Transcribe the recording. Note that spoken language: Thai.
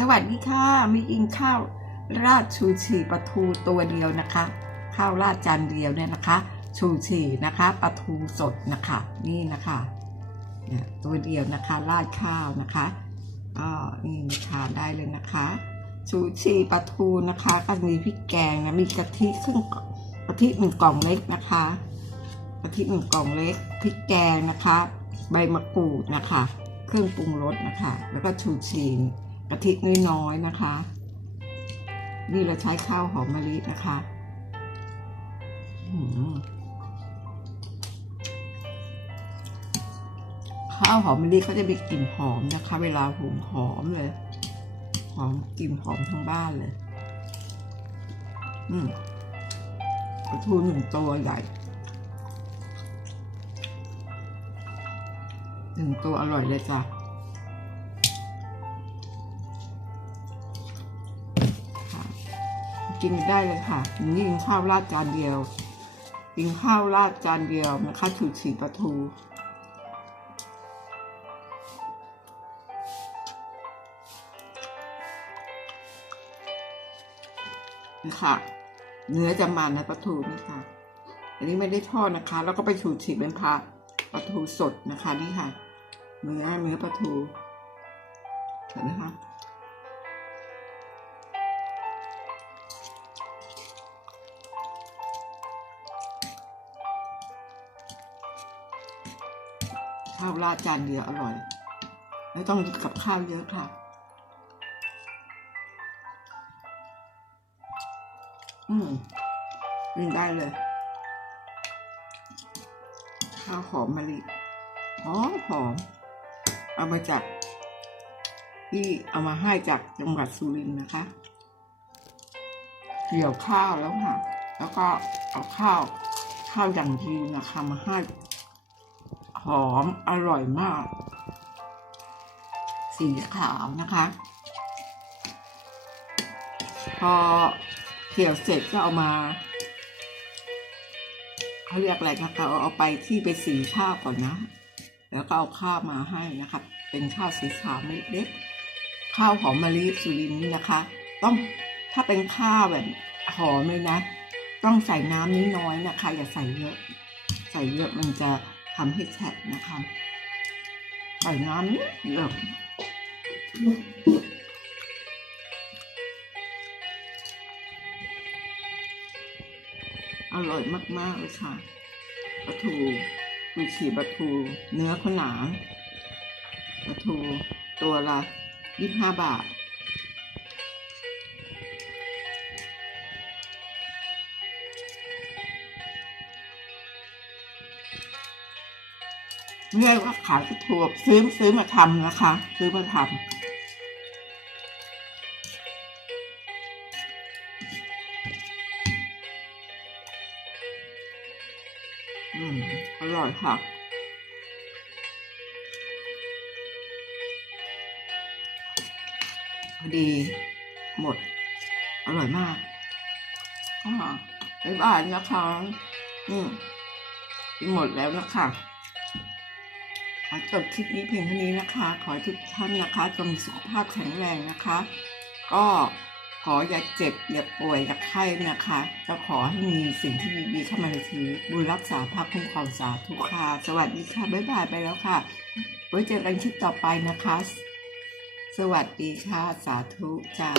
สวัสดีค่ะมีกินข้าวราดชูชีปลาทูตัวเดียวนะคะ ข้าวราดจานเดียวเนี่ยนะคะ ชูชีนะคะปลาทูสดนะคะ นี่นะคะเนี่ยตัวเดียวนะคะราดข้าวนะคะก็นี่ทานได้เลยนะคะ ชูชีปลาทูนะคะก็มีพริกแกงนะมีกะทิครึ่งกะทิหนึ่งกล่องเล็กนะคะกะทิหนึ่งกล่องเล็กพริกแกงนะคะ ใบมะกรูดนะคะ เครื่องปรุงรสนะคะ แล้วก็ชูชี กะทิน้อยๆนะคะ นี่เราใช้ข้าวหอมมะลินะคะข้าวหอมมะลิเขาจะมีกลิ่นหอมนะคะ เวลาหุงหอมเลย หอมกลิ่นหอมทั้งบ้านเลย อืมปลาทูหนึ่งตัวใหญ่หนึ่งตัวอร่อยเลยจ้ะ กินได้เลยค่ะนี่กินข้าวราดจานเดียว กินข้าวราดจานเดียวนะคะถูฉีปลาทูนี่ค่ะเนื้อจะมันนะปลาทูนี่ค่ะ อันนี้ไม่ได้ทอดนะคะ แล้วก็ไปฉูดฉีกเป็นพาปลาทูสดนะคะนี่ค่ะเนื้อเนื้อปลาทูเห็นนะคะ ข้าวราดจานเดียวอร่อย ไม่ต้องกับข้าวเยอะค่ะ อืมกินได้เลย ข้าวหอมมะลิหอมหอม เอามาจาก ที่เอามาให้จากจังหวัดสุรินทร์นะคะ เกี่ยวข้าวแล้วค่ะ แล้วก็เอาข้าวข้าวอย่างดีนะคะมาให้ อมอร่อยมาก สีขาวนะคะ พอเกี่ยวเสร็จก็เอามาเขาเรียกอะไรนะคะเอาไปที่ไปสีข้าวก่อนนะ แล้วก็เอาข้าวมาให้นะครับเป็นข้าวสีขาวเม็ดเล็กข้าวหอมมะลิสุรินนี่นะคะ ต้องถ้าเป็นข้าวแบบหอมเลยนะ ต้องใส่น้ำนิดน้อยนะคะ อย่าใส่เยอะ ใส่เยอะมันจะ ทำให้แฉะนะคะใส่น้ำนิดเดียวอร่อยมากๆเลยค่ะปลาทูดูฉีปลาทูเนื้อเขาหนาปลาทูตัวละยี่ห้าบาท ไม่ใช่ว่าขายปลาทูซื้อซื้อมาทำนะคะ ซื้อมาทำอืม อร่อยค่ะพอดี หมด อร่อยมากก็บ๊ายบายนะคะ อืมหมดแล้วนะคะ ขอจบคลิปนี้เพียงเท่านี้นะคะ ขอทุกท่านนะคะจงมีสุขภาพแข็งแรงนะคะ ก็ขออย่าเจ็บอย่าป่วยอย่าไข้นะคะก็ขอให้มีสิ่งที่ดีๆเข้ามาในชีวิตบุญรักษาภาพคุ้มครองสาธุค่ะ สวัสดีค่ะ บ๊ายบายไปแล้วค่ะ ไว้เจอกันคลิปต่อไปนะคะ สวัสดีค่ะ สาธุจ้า